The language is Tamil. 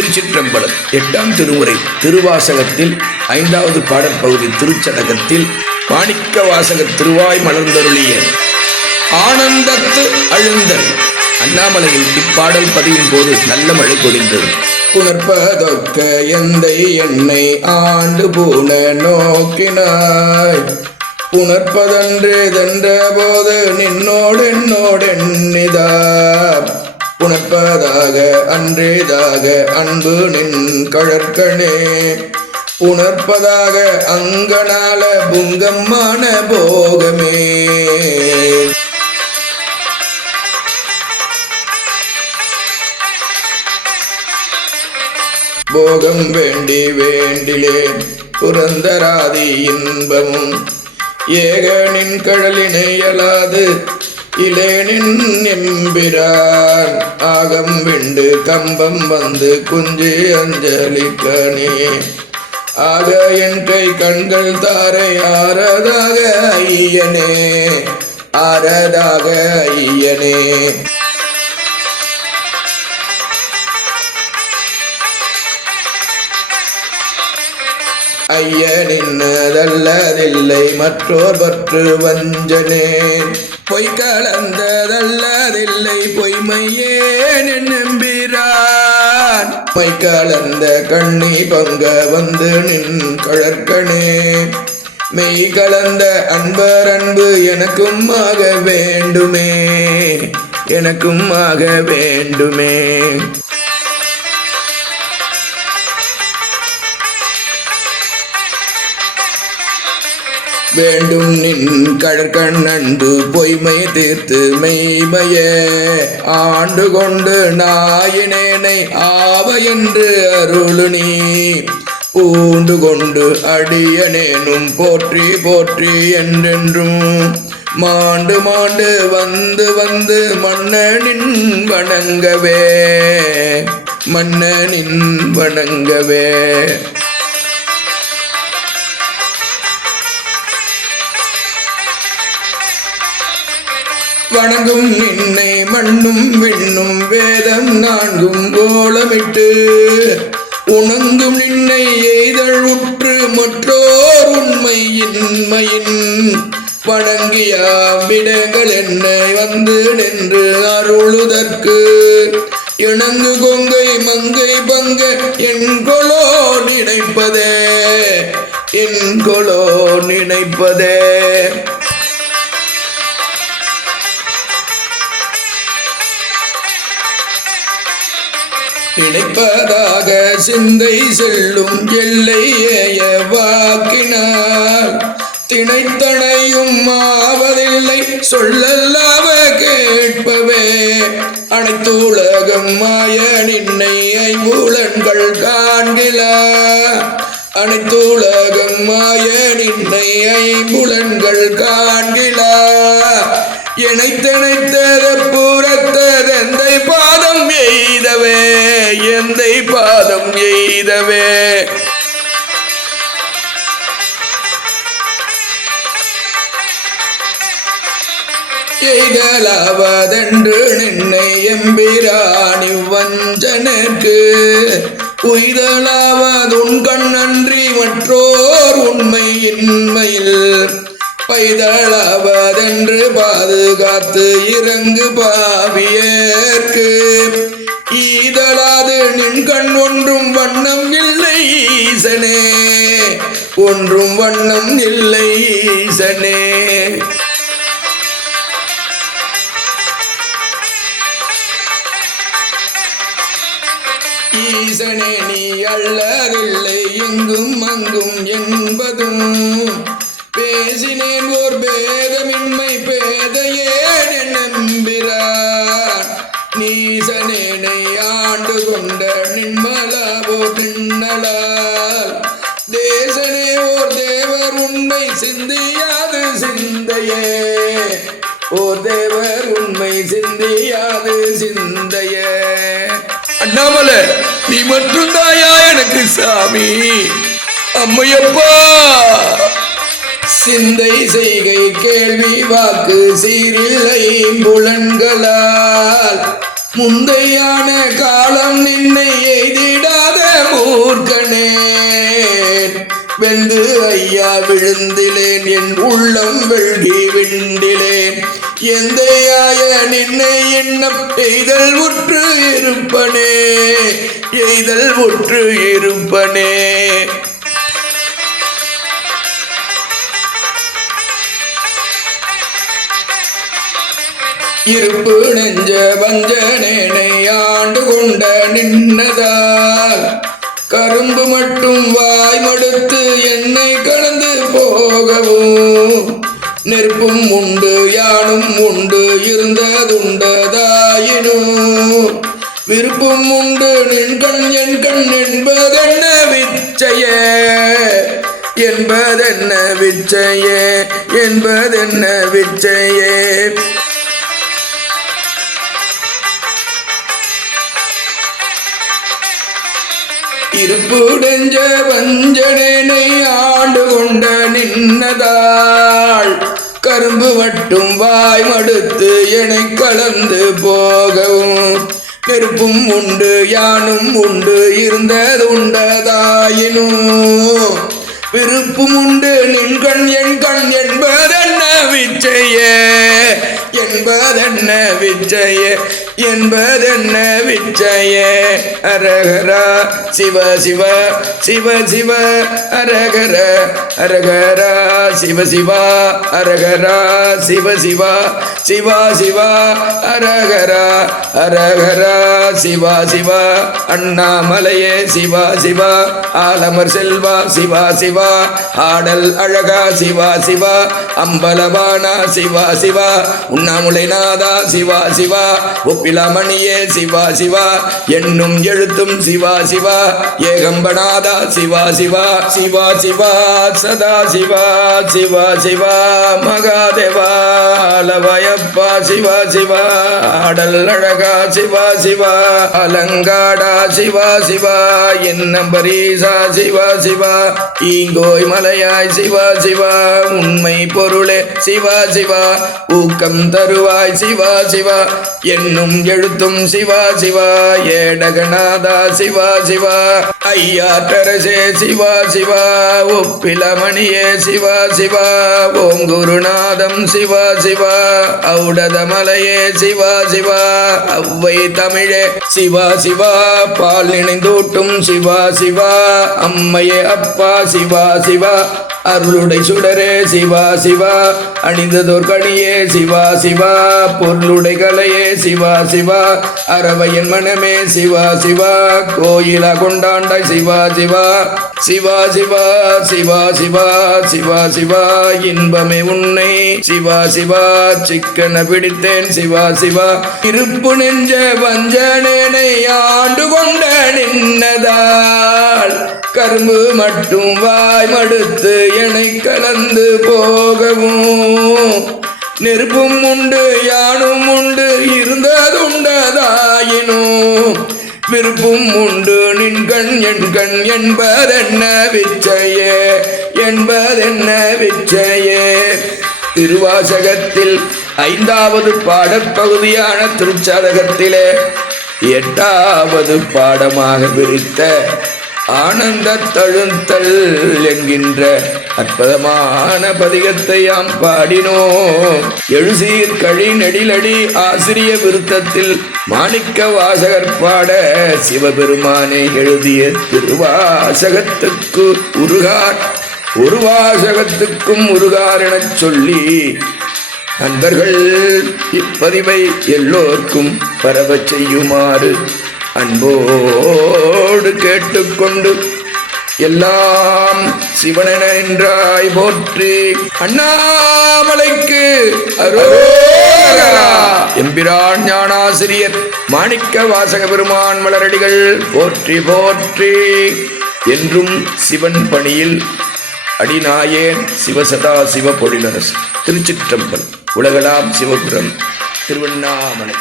திருச்சிற்றம்பலம் எட்டாம் திருமுறை திருவாசகத்தில் ஐந்தாவது பாடற்பகுதி திருச்சடகத்தில் மாணிக்க வாசக திருவாய் மலர்ந்தருளிய ஆனந்தத்து அழுந்தல். அண்ணாமலையில் இப்பாடல் பதியும் போது நல்ல மழை பொழிந்தது. புனர்ப்பதொக்க எந்தை என்னை ஆண்டு பூன நோக்கினாய். புணர்ப்பதன்று தந்த போது நின்னோடு என்னோடு எண்ணிதா உணர்ப்பதாக அன்றேதாக அன்பு நின் கழற்கனே உணர்ப்பதாக அங்கனால புங்கம்மான போகமே. போகம் வேண்டி வேண்டிலேன் புரந்தராதி இன்பமும் ஏகனின் கடலினை அலாது இளேனின் எம்பிரான் ஆகம் விண்டு கம்பம் வந்து குஞ்சு அஞ்சலி கணே ஆக என் கை கண்கள் தாரை ஆறதாக ஐயனே ஆறதாக ஐயனே. ஐயனின்னதல்லதில்லை மற்றோர் பற்று வஞ்சனேன் பொய் கலந்ததல்லதில்லை பொய்மையே நம்பிரான் பொய் கலந்த கண்ணி பங்க வந்து நின் கழற்கணே. மெய் கலந்த அன்பர் அன்பு எனக்கும் ஆக வேண்டுமே எனக்கும் ஆக வேண்டுமே. வேண்டும் நின் கடற்கண்ணன்பு பொய்மை தீர்த்து மெய்மைய. ஆண்டு கொண்டு நாயினேனை ஆவ என்று அருளு நீ பூண்டு கொண்டு அடியனேனும் போற்றி போற்றி என்றென்றும். மாண்டு மாண்டு வந்து வந்து மன்னனின் வணங்கவே மன்னனின் வணங்கவே. வணங்கும் நின்னை மண்ணும் விண்ணும் வேதம் நான்கும் கோலமிட்டு. உணங்கும் நின்னை எய்தல் உற்று மற்றோர் உண்மை இன்மையின். வணங்கியாமிடங்கள் என்னை வந்து நின்று அருளுதற்கு. இணங்கு கொங்கை மங்கை பங்க என்கொலோ நினைப்பதே. என்கொலோ நினைப்பதே. நினைப்பதாக சிந்தை செல்லும் எல்லை வாக்கினார். திணைத்தனையும் ஆவதில்லை சொல்லல்லாவ கேட்பவே. அனைத்து உலகம் மாய நின்னை ஐம்புலன்கள் காண்கிலா. அனைத்து உலகம் மாய நின்னை ஐம்புலன்கள் காண்கிலா. இணைத்தனைத்தர புறத்ததந்தை பாதம் எய்தவே. எந்தை பாதம் எய்தவே. எய்தலாவதென்று நின்னை எம்பிராணி வஞ்சனுக்கு உய்தலாவதுன் கண்ணன்றி மற்றோர் உண்மை இன்மையில். பைதளாவதென்று பாதுகாத்து இறங்கு பாவியேற்கு நின் கண் ஒன்றும் வண்ணம் இல்லை ஈசனே ஒன்றும் வண்ணம் இல்லை ஈசனே ஈசனே நீ அல்லதில்லை எங்கும் அங்கும் என்பதும் சிந்தியாது சிந்தையே. ஓ தேவர் உண்மை சிந்தியாது சிந்தையே. அண்ணாமல நீ மட்டும் தாயா எனக்கு சாமி. அம்மையப்பா. சிந்தை செய்கை கேள்வி வாக்கு சீரில்லை புலன்களால். முந்தையான காலம் நின்னை வெந்து ஐயா விழுந்திலேன் என் உள்ளம் வெள்ளி விண்டிலேன். எந்தையாய நின்னை எண்ணம் எய்தல் உற்று இருப்பனே எய்தல் உற்று இருப்பனே. இருப்பு நெஞ்ச வஞ்சனேனை ஆண்டு கொண்ட நின்னதால் கரும்பு மட்டும் வாய் மடுத்து என்னை கலந்து போகவும். நெருப்பும் உண்டு யானும் உண்டு இருந்ததுண்டதாயினும். விருப்பம் உண்டு நின்கண் என் கண் என்பதென்ன விச்சய? என்பதென்ன விச்சயே? என்பதென்ன விச்சயே? புடைஞ்ச வஞ்சனேனை ஆண்டு கொண்ட நின்னதாள். கரும்பு மட்டும் வாய் மடுத்து எனை கலந்து போகவும் நெருப்பும் உண்டு யானும் உண்டு இருந்தது உண்டதாயினும். விருப்பும் உண்டு நின் கண் என் கண் என்பதென்ன விச்சைய? என்பதென்ன விச்சைய? என்பதென்ன விச்சயே அரகரா சிவ சிவ சிவ சிவ அரகர அரகரா சிவ சிவா அரகரா சிவ சிவா சிவா சிவா அரகரா அரகரா சிவா சிவா அண்ணாமலையே சிவா சிவா ஆலமர் செல்வா சிவா சிவா ஆடல் அழகா சிவா சிவா அம்பலவானா சிவா சிவா உண்ணாமுலைநாதா சிவா சிவா ஒப்பி இளமணியே சிவா சிவா என்னும் எழுத்தும் சிவா சிவா ஏகம்பநாதா சிவா சிவா சிவா சிவா சதா சிவா சிவா சிவா மகாதேவா லவயப்பா சிவா சிவா ஆடல் அழகா சிவா சிவா அலங்காடா சிவா சிவா என்னம்பரீசா சிவா சிவா ஈங்கோய் மலையாய் சிவா சிவா உண்மை பொருளே சிவா சிவா ஊக்கம் தருவாய் சிவா சிவா என்னும் எழுத்தும் சிவா சிவா ஏடகநாதா சிவா சிவா. ஐயா தரசே சிவா சிவா. ஒப்பிலமணியே சிவா சிவா. ஓம் குருநாதம் சிவா சிவா. ஔடதமலையே சிவா சிவா. அவ்வை தமிழே சிவா சிவா. பால் நினைந்தூட்டும் சிவா சிவா. அம்மையே அப்பா சிவா சிவா. அருளுடை சுடரே சிவா சிவா. அணிந்ததோர் கணியே சிவா சிவா. பொருளுடை கலையே சிவா சிவா. அறவையின் மனமே சிவா சிவா. கோயிலா கொண்டாண்டாய் சிவா சிவா. சிவா சிவா சிவா சிவா. சிவா சிவா. இன்பமே உன்னை சிவா சிவா. சிக்கன பிடித்தேன் சிவா சிவா. இருப்பு நெஞ்ச வஞ்சனேனை ஆண்டு கொண்ட நின்னதா. கரும்பு மட்டும் வாய் மடுத்து எனை கலந்து போகவும். நெருப்பும் உண்டு யானும் உண்டு இருந்ததுண்டதாயினும். விருப்பும் உண்டு நின் கண் என் கண் என்பதென்ன விச்சையே? என்பதென்ன விச்சையே? திருவாசகத்தில் ஐந்தாவது பாடப்பகுதியான திருச்சதகத்திலே எட்டாவது பாடமாக பிரித்த ஆனந்த தழுந்தல் என்கின்ற அற்புதமான பதிகத்தை யாம் பாடினோம். எழுசீர் கழி நெடிலடி ஆசிரிய விருத்தத்தில் மாணிக்க வாசகர் பாட சிவபெருமானே எழுதிய திருவாசகத்துக்கு உருகார். ஒரு வாசகத்துக்கும் உருகார் எனச் சொல்லி நண்பர்கள் இப்பதிவை எல்லோர்க்கும் பரவச் செய்யுமாறு அன்போடு கேட்டுக்கொண்டு எல்லாம் சிவனென என்றாய் போற்றி அண்ணாமலைக்கு அரோகரா. எம்பிரான் ஞானாசிரியர் மாணிக்க வாசக பெருமான் மலரடிகள் போற்றி போற்றி. என்றும் சிவன் பணியில் அடிநாயேன் சிவசதா சிவ பொழிலரசு. திருச்சிற்றம்பல் உலகளாம் சிவபுரம் திருவண்ணாமலை.